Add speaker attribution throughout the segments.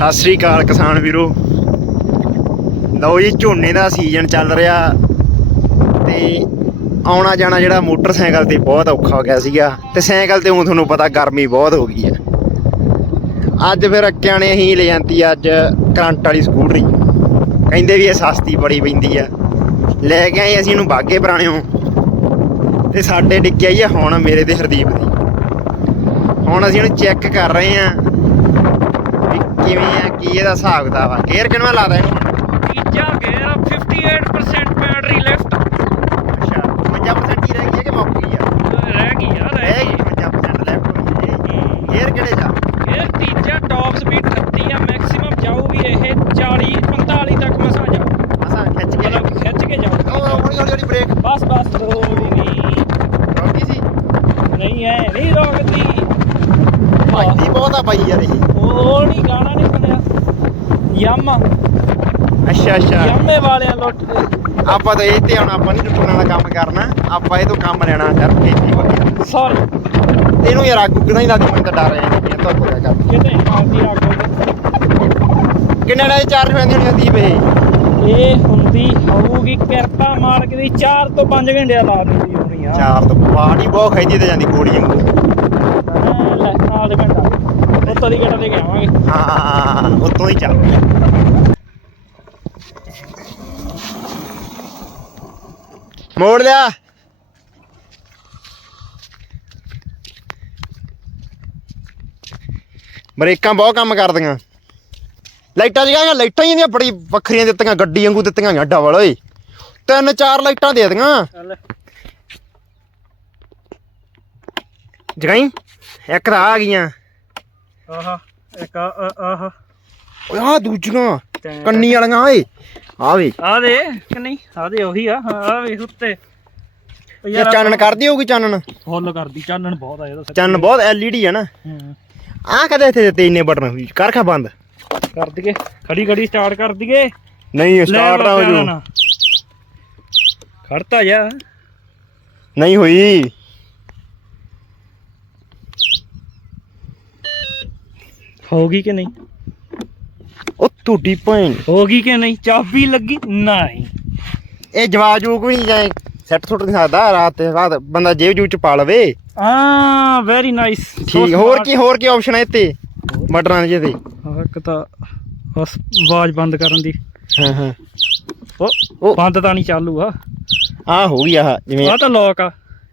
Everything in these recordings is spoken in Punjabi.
Speaker 1: ਸਤਿ ਸ੍ਰੀ ਅਕਾਲ ਕਿਸਾਨ ਵੀਰੋ। ਲਓ ਜੀ, ਝੋਨੇ ਦਾ ਸੀਜ਼ਨ ਚੱਲ ਰਿਹਾ ਤੇ ਆਉਣਾ ਜਾਣਾ ਜਿਹੜਾ ਮੋਟਰਸਾਈਕਲ ਤੇ ਬਹੁਤ ਔਖਾ ਹੋ ਗਿਆ ਸੀਗਾ ਤੇ ਸਾਈਕਲ ਤੇ ਹੁਣ ਤੁਹਾਨੂੰ ਪਤਾ ਗਰਮੀ ਬਹੁਤ ਹੋ ਗਈ ਆ ਅੱਜ ਫਿਰ ਅੱਕਿਆਂ ਨੇ ਹੀ ਲੈ ਜਾਂਦੀ ਅੱਜ ਕਰੰਟ ਵਾਲੀ ਸਕੂਟਰੀ। ਕਹਿੰਦੇ ਵੀ ਇਹ ਸਸਤੀ ਬੜੀ ਪੈਂਦੀ ਆ। ਲੈ ਕੇ ਆਏ ਅਸੀਂ ਇਹਨੂੰ ਬਾਗੇ ਪੁਰਾਣਿਓ ਤੇ ਸਾਡੇ ਡਿੱਗਿਆ ਆਈ ਆ ਹੁਣ ਮੇਰੇ ਤੇ ਹਰਦੀਪ ਦੀ। ਹੁਣ ਅਸੀਂ ਇਹਨੂੰ ਚੈੱਕ ਕਰ ਰਹੇ ਆ ਕਿਵੇਂ ਆ ਕੀ ਇਹਦਾ ਹਿਸਾਬ ਕਿਤਾਬ ਆ? ਗੇਅਰ ਕਿਨਵਾ ਲਾਦਾ ਇਹਨੂੰ?
Speaker 2: ਤੀਜਾ ਗੇਅਰ 58% ਬੈਟਰੀ ਲੈਫਟ
Speaker 1: ਅੱਛਾ 55% ਹੀ ਰਹਿ ਗਈ ਹੈ ਕਿ ਮੁੱਕ ਗਈ ਆ?
Speaker 2: ਰਹਿ ਗਈ ਆ
Speaker 1: ਰਹਿ ਗਈ। 55% ਲੈਫਟ ਹੋਈ ਹੈ। ਗੇਅਰ ਕਿਹੜੇ ਜਾ
Speaker 2: ਗਈ ਇਹ ਤੀਜਾ ਟਾਪ ਸਪੀਡ 38 ਆ ਮੈਕਸਿਮਮ ਜਾਊਗੀ ਇਹ 40 45 ਤੱਕ ਮਸਾ ਜਾਊ।
Speaker 1: ਅਸਾਂ ਖਿੱਚ ਕੇ
Speaker 2: ਮਤਲਬ ਕਿ ਖਿੱਚ ਕੇ ਜਾਊ।
Speaker 1: ਹੌਲੀ ਹੌਲੀ ਬ੍ਰੇਕ
Speaker 2: ਬਸ ਬਸ ਰੋਕਦੀ ਨਹੀਂ
Speaker 1: ਰੋਕੀ ਸੀ
Speaker 2: ਨਹੀਂ ਐ ਨਹੀਂ ਰੋਕਦੀ
Speaker 1: ਭਾਈ ਬਹੁਤ ਆ ਬਾਈ ਯਾਰ ਇਹ।
Speaker 2: ਉਹ ਨਹੀਂ ਗਾਣਾ ਨਹੀਂ ਬਣਿਆ ਯਮ।
Speaker 1: ਅੱਛਾ ਅੱਛਾ।
Speaker 2: ਯਮੇ ਵਾਲਿਆਂ ਲੁੱਟ
Speaker 1: ਆਪਾਂ ਤਾਂ ਇਹ ਤੇ ਹੁਣ ਆਪਾਂ ਨਹੀਂ ਟੁੱਟਣ ਵਾਲਾ ਕੰਮ ਕਰਨਾ। ਆਪਾਂ ਇਹ ਤੋਂ ਕੰਮ ਲੈਣਾ ਯਾਰ ਖੇਤੀ ਵਗੈਰਾ
Speaker 2: ਸੌਰੀ
Speaker 1: ਇਹਨੂੰ ਯਾਰ ਅੱਗ ਕਿਦਾਂ ਹੀ ਲੱਗਦੀ ਮੈਨੂੰ ਤਾਂ ਡਰ ਰਿਹਾ ਨਹੀਂ ਤਾਂ ਹੋਇਆ ਕਰ
Speaker 2: ਕਿਤੇ ਆਉਂਦੀ ਰੱਖ
Speaker 1: ਕਿੰਨੇ ਨਾਲ ਚਾਰਜ ਪੈਂਦੀ ਹੋਣੀ ਹੁੰਦੀ ਵੇ
Speaker 2: ਇਹ? ਹੁੰਦੀ ਹੋਊਗੀ ਕਿਰਪਾ ਮਾਲਕ ਦੀ 4 ਤੋਂ 5 ਘੰਟੇ ਲਾ ਦਿੰਦੀ ਹੋਣੀ ਆ।
Speaker 1: ਚਾਰ ਤੋਂ ਪਾਣੀ ਬਹੁਤ ਖੈਦੀ ਤੇ ਜਾਂਦੀ ਕੋੜੀ ਵਾਂਗੂ।
Speaker 2: ਲੈ ਨਾਲ ਘੰਟਾ ਦੀ ਘੰਟਾ ਦੇ ਕੇ ਆਵਾਂਗੇ
Speaker 1: ਹਾਂ ਉਤੋਂ ਹੀ ਚੱਲ ਮੋੜ ਲਿਆ। ਬ੍ਰੇਕਾਂ ਬਹੁਤ ਕੰਮ ਕਰਦੀਆਂ। ਲਾਈਟਾਂ ਜਗਾਈਆਂ ਲਾਈਟਾਂ ਹੀ ਇਹਦੀਆਂ ਬੜੀ ਵੱਖਰੀਆਂ ਦਿੱਤੀਆਂ ਗੱਡੀ ਵਾਂਗੂ ਦਿੱਤੀਆਂ ਗੀਆਂ ਡਬਲ ਓਏ। ਤਿੰਨ ਚਾਰ ਲਾਈਟਾਂ ਦੇ ਦਿੱਤੀਆਂ। ਜਗਾਈ ਇੱਕ ਤਾਂ ਆ ਗਈਆਂ।
Speaker 2: ਆਹਾ ਇੱਕ ਆਹਾ।
Speaker 1: ਓਏ ਆ ਦੂਜੀਆਂ। ਕੰਨੀ ਵਾਲੀਆਂ ਓਏ। ਆ ਵੇ
Speaker 2: ਆ ਦੇ ਕਿ ਨਹੀਂ? ਆ ਦੇ ਉਹੀ ਆ। ਹਾਂ ਆ ਵੇਖ ਉੱਤੇ।
Speaker 1: ਇਹ ਚਾਨਣ ਕਰਦੀ ਹੋਊਗੀ ਚਾਨਣ?
Speaker 2: ਫੁੱਲ ਕਰਦੀ ਚਾਨਣ ਬਹੁਤ ਆ ਇਹਦਾ ਸੱਚੀ।
Speaker 1: ਚੰਨ ਬਹੁਤ ਐਲਈਡੀ ਆ ਨਾ। ਆ ਕਦੇ ਇੱਥੇ ਦਿੱਤੇ ਇੰਨੇ ਬਟਨ? ਕਰ ਖਾ ਬੰਦ।
Speaker 2: ਕਰ ਦਈਏ। ਖੜੀ ਖੜੀ ਸਟਾਰਟ ਕਰ ਦਈਏ।
Speaker 1: ਨਹੀਂ ਸਟਾਰਟ ਨਾ ਹੋ ਜੂ।
Speaker 2: ਖੜਤਾ ਜਾ।
Speaker 1: ਨਹੀਂ ਹੋਈ।
Speaker 2: ਹੋਗੀ ਕਿ ਨਹੀਂ?
Speaker 1: ਉਹ ਟੂਟੀ ਭੈਣ।
Speaker 2: ਹੋਗੀ ਕਿ ਨਹੀਂ? ਚਾਬੀ ਲੱਗੀ? ਨਹੀਂ।
Speaker 1: ਇਹ ਜਵਾਬ ਜੂਕ ਵੀ ਨਹੀਂ ਜਾਏ। ਸੈੱਟ ਸੁੱਟ ਨਹੀਂ ਸਕਦਾ ਰਾਤ ਤੇ ਬਾਅਦ ਬੰਦਾ ਜੇਬ ਜੂਬ ਚ ਪਾ ਲਵੇ।
Speaker 2: ਆ ਵੈਰੀ ਨਾਈਸ
Speaker 1: ਠੀਕ ਹੋਰ ਕੀ ਹੋਰ ਕੀ ਆਪਸ਼ਨ ਹੈ ਇੱਥੇ? ਬਟਨਾਂ ਦੇ ਤੇ
Speaker 2: ਇੱਕ ਤਾਂ ਬਸ ਆਵਾਜ਼ ਬੰਦ ਕਰਨ ਦੀ।
Speaker 1: ਹਾਂ ਹਾਂ।
Speaker 2: ਉਹ ਬੰਦ ਤਾਂ ਨਹੀਂ ਚਾਲੂ ਆ
Speaker 1: ਆ ਹੋ ਗਈ ਆਹ ਜਿਵੇਂ
Speaker 2: ਆ ਤਾਂ ਲੋਕ ਆ।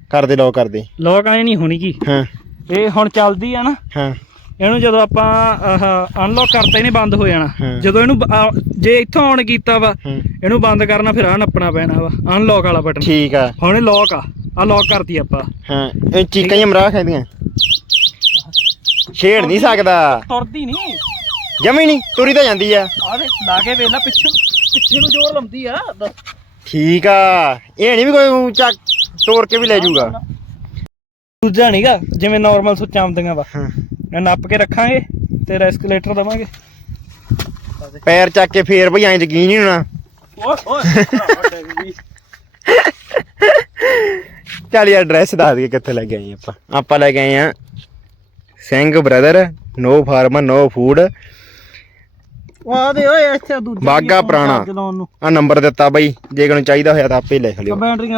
Speaker 1: ਕਰਦੇ ਲੋ ਕਰਦੇ।
Speaker 2: ਲੋਕ ਐ ਨਹੀਂ ਹੋਣੀ ਕੀ
Speaker 1: ਹਾਂ।
Speaker 2: ਇਹ ਹੁਣ ਚੱਲਦੀ ਆ ਨਾ।
Speaker 1: ਹਾਂ।
Speaker 2: ਇਹਨੂੰ ਜਦੋਂ ਆਪਾਂ ਅਨਲੌਕ ਕਰਤਾ ਇਹਨੇ ਬੰਦ ਹੋ ਜਾਣਾ। ਜਦੋਂ ਇਹਨੂੰ ਜੇ ਇੱਥੋਂ ਆਨ ਕੀਤਾ ਵਾ ਇਹਨੂੰ ਬੰਦ ਕਰਨਾ ਫਿਰ ਆ ਨੱਪਣਾ ਪੈਣਾ ਵਾ। ਅਨਲੌਕ ਵਾਲਾ ਬਟਨ
Speaker 1: ਠੀਕ ਆ।
Speaker 2: ਹੁਣ ਇਹ ਲੋਕ ਆ। ਆ ਲੋਕ ਕਰਤੀ ਆਪਾਂ।
Speaker 1: ਹਾਂ ਇਹ ਚੀਕਾਂ ਹੀ ਮਰਾ ਖਾਂਦੀਆਂ। ਛੇੜ ਨਹੀਂ ਸਕਦਾ।
Speaker 2: ਤੁਰਦੀ ਨਹੀਂ
Speaker 1: ਜਮੀ ਨਹੀਂ ਤੁਰੀ ਤਾਂ ਜਾਂਦੀ ਆ।
Speaker 2: ਆ ਦੇ ਲਾ ਕੇ ਵੇਲਾ ਪਿੱਛੇ ਪਿੱਛੇ ਨੂੰ ਜ਼ੋਰ ਲਾਉਂਦੀ ਆ
Speaker 1: ਠੀਕ ਆ। ਇਹ ਨਹੀਂ ਵੀ ਕੋਈ ਚੱਕ ਤੋੜ ਕੇ ਵੀ ਲੈ ਜਾਊਗਾ
Speaker 2: ਦੂਜਾ ਨਹੀਂਗਾ ਜਿਵੇਂ ਨਾਰਮਲ ਸੁੱਚਾਂ ਆਉਂਦੀਆਂ ਵਾ। ਨੱਪ ਕੇ ਰੱਖਾਂਗੇ ਤੇ ਰੈਸਕਲੇਟਰ ਦਵਾਂਗੇ।
Speaker 1: ਪੈਰ ਚੱਕ ਕੇ ਫੇਰ ਭਈ ਐਂ ਯਕੀਨ ਨਹੀਂ ਹੋਣਾ।
Speaker 2: ਓਏ ਓਏ
Speaker 1: ਚੱਲ ਯਾਰ ਐਡਰੈਸ ਦੱਸ ਦੇ ਕਿੱਥੇ ਲੈ ਆਏ ਆਪਾਂ। ਆਪਾਂ ਲੈ ਆਏ ਆ Singh brother no farm no food
Speaker 2: ਆ ਦੇ ਓਏ ਇੱਥੇ ਦੂਜਾ
Speaker 1: ਬਾਗਾ ਪੁਰਾਣਾ।
Speaker 2: ਨੂੰ।
Speaker 1: ਆ ਨੰਬਰ ਦਿੱਤਾ ਬਈ ਜੇ ਕਿਨੂੰ ਚਾਹੀਦਾ ਹੋਇਆ ਤਾਂ ਆਪੇ ਲਿਖ ਲਿਓ।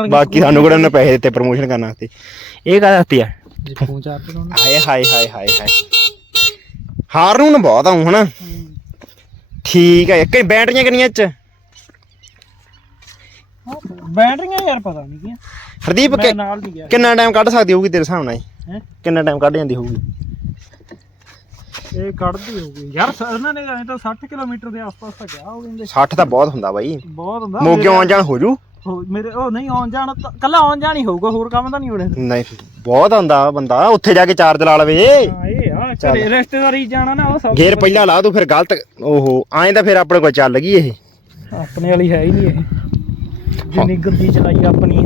Speaker 1: ਬਾਕੀ ਸਾਨੂੰ ਕਿਹੜਾ ਉਹਨੇ ਪੈਸੇ ਦਿੱਤੇ ਪ੍ਰਮੋਸ਼ਨ ਕਰਨ ਵਾਸਤੇ। ਇਹ ਕਾਹਦਾ ਦਿੱਤੀ ਆ? ਹਾਏ ਹਾਏ ਹਾਏ ਹਾਏ ਹਾਏ। ਹਾਰੂਨ ਬਹੁਤ ਆਉਂ ਹਨਾ? ਠੀਕ ਹੈ ਕਿ ਬੈਟਰੀਆਂ ਕਿੰਨੀਆਂ ਚ
Speaker 2: ਬੈਟਰੀਆਂ ਯਾਰ ਪਤਾ ਨਹੀਂ ਕੀ
Speaker 1: ਹਰਦੀਪ ਕਿੰਨਾ ਟਾਈਮ ਕੱਢ ਸਕਦੀ ਹੋਊਗੀ ਤੇਰੇ ਹਿਸਾਬ ਨਾਲ? ਕਿੰਨਾ ਟਾਈਮ ਕੱਢ ਜਾਂਦੀ ਹੋਊਗੀ?
Speaker 2: ਇਹ ਕੱਢਦੀ ਹੋਊਗੀ। ਯਾਰ ਇਹਨਾਂ ਨੇ ਐਂ ਤਾਂ 60 ਕਿਲੋਮੀਟਰ ਦੇ ਆਸ-ਪਾਸ ਤਾਂ ਗਿਆ ਹੋ ਕਹਿੰਦੇ
Speaker 1: 60 ਤਾਂ ਬਹੁਤ ਹੁੰਦਾ ਬਾਈ।
Speaker 2: ਬਹੁਤ ਹੁੰਦਾ।
Speaker 1: ਮੋਗੇ ਆਉਣ ਜਾਣ ਹੋ ਜੂ।
Speaker 2: ਹੋ- ਮੇਰੇ ਉਹ ਨਹੀਂ ਆਉਣ ਜਾਣ ਤਾਂ- ਕੱਲਾ ਆਉਣ ਜਾਣ ਹੀ ਹੋਊਗਾ ਹੋਰ ਕੰਮ ਤਾਂ ਨਹੀਂ ਹੋਣੇ
Speaker 1: ਨਹੀਂ ਬਹੁਤ ਆਉਂਦਾ ਬੰਦਾ ਉੱਥੇ ਜਾ ਕੇ ਚਾਰਜ ਲਾ ਲਵੇ।
Speaker 2: ਹਾਂ ਇਹ ਆ ਘਰੇ ਰਿਸ਼ਤੇਦਾਰੀ ਜਾਣਾ ਨਾ ਉਹ ਸਭ
Speaker 1: ਗੇਰ ਪਹਿਲਾਂ ਲਾ ਤੂੰ ਫਿਰ ਗਲਤ ਓਹੋ ਐਂ ਤਾਂ ਫਿਰ ਆਪਣੇ ਕੋਲ ਚੱਲ ਗਈ ਇਹ।
Speaker 2: ਆਪਣੇ ਵਾਲੀ ਹੈ ਹੀ ਨਹੀਂ ਇਹ। ਜਿੰਨੀ ਗੰਦੀ ਚਲਾਈ ਆਪਣੀ।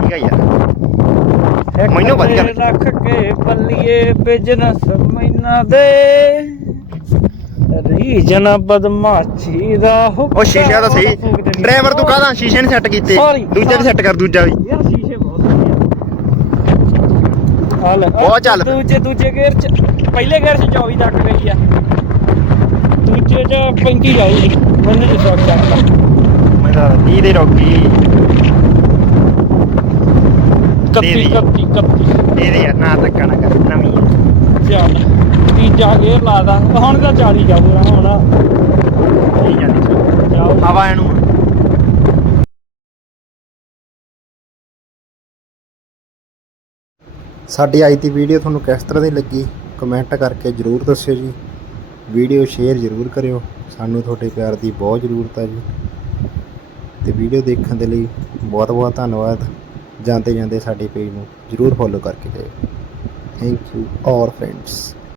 Speaker 1: ਠੀਕ ਹੈ ਯਾਰ। ਮੈਨੂੰ ਵਧੀਆ
Speaker 2: ਰੱਖ ਕੇ ਪੱਲੀਏ ਬਿਜਨਸ ਮੈਨਾ ਦੇ। ਰੀਜਨ ਬਦਮਾਸ਼ੀ ਦਾ
Speaker 1: ਉਹ ਸ਼ੀਸ਼ਾ ਤਾਂ ਸਹੀ। ਡਰਾਈਵਰ ਤੂੰ ਕਾਹਦਾ ਸ਼ੀਸ਼ੇ ਨਹੀਂ ਸੈੱਟ ਕੀਤੇ?
Speaker 2: Sorry,
Speaker 1: ਦੂਜਾ ਵੀ ਸੈੱਟ ਕਰ ਦੂਜਾ ਵੀ।
Speaker 2: ਯਾਰ ਸ਼ੀਸ਼ੇ ਬਹੁਤ ਵਧੀਆ। ਆ ਲੈ
Speaker 1: ਬਹੁਤ ਚੱਲ। ਪਿਆ।
Speaker 2: ਦੂਜੇ ਦੂਜੇ ਗੇਅਰ ਚ ਪਹਿਲੇ ਗੇਅਰ ਚ 24 ਤੱਕ ਗਈ ਆ। ਦੂਜੇ ਚ 35 ਜਾਊਗੀ ਬੰਨੇ ਚ ਸ਼ੌਕ ਚੱਲਦਾ
Speaker 1: ਮੈਂ ਤਾਂ 30 ਦੇ ਰੋਕੀ
Speaker 2: 31 31 31
Speaker 1: ਇਹਦੇ ਯਾਰ ਨਾ ਧੱਕਾ ਨਾ ਕਰ ਨਵੀਂ ਆ।
Speaker 2: ਚੱਲ। ਤੀਜਾ ਗੇਅਰ ਲਾਦਾ ਹੁਣ ਤਾਂ 40 ਜਾਊਗਾ ਹੁਣ।
Speaker 1: ਨਹੀਂ ਜਾਂਦੀ ਚੱਲ।
Speaker 2: ਜਾਓ
Speaker 1: ਹਵਾ ਇਹਨੂੰ ਸਾਡੀ ਅੱਜ ਦੀ ਵੀਡੀਓ ਤੁਹਾਨੂੰ ਕਿਸ ਤਰ੍ਹਾਂ ਦੀ ਲੱਗੀ ਕਮੈਂਟ ਕਰਕੇ ਜਰੂਰ ਦੱਸਿਓ ਜੀ। ਵੀਡੀਓ ਸ਼ੇਅਰ ਜਰੂਰ ਕਰਿਓ। ਸਾਨੂੰ ਤੁਹਾਡੇ ਪਿਆਰ ਦੀ ਬਹੁਤ ਜ਼ਰੂਰਤ ਹੈ ਜੀ। ਤੇ ਵੀਡੀਓ ਦੇਖਣ ਦੇ ਲਈ ਬਹੁਤ ਬਹੁਤ ਧੰਨਵਾਦ। ਜਾਂਦੇ ਜਾਂਦੇ ਸਾਡੇ ਪੇਜ ਨੂੰ ਜਰੂਰ ਫੋਲੋ ਕਰਕੇ ਜਾਇਓ। Thank you all friends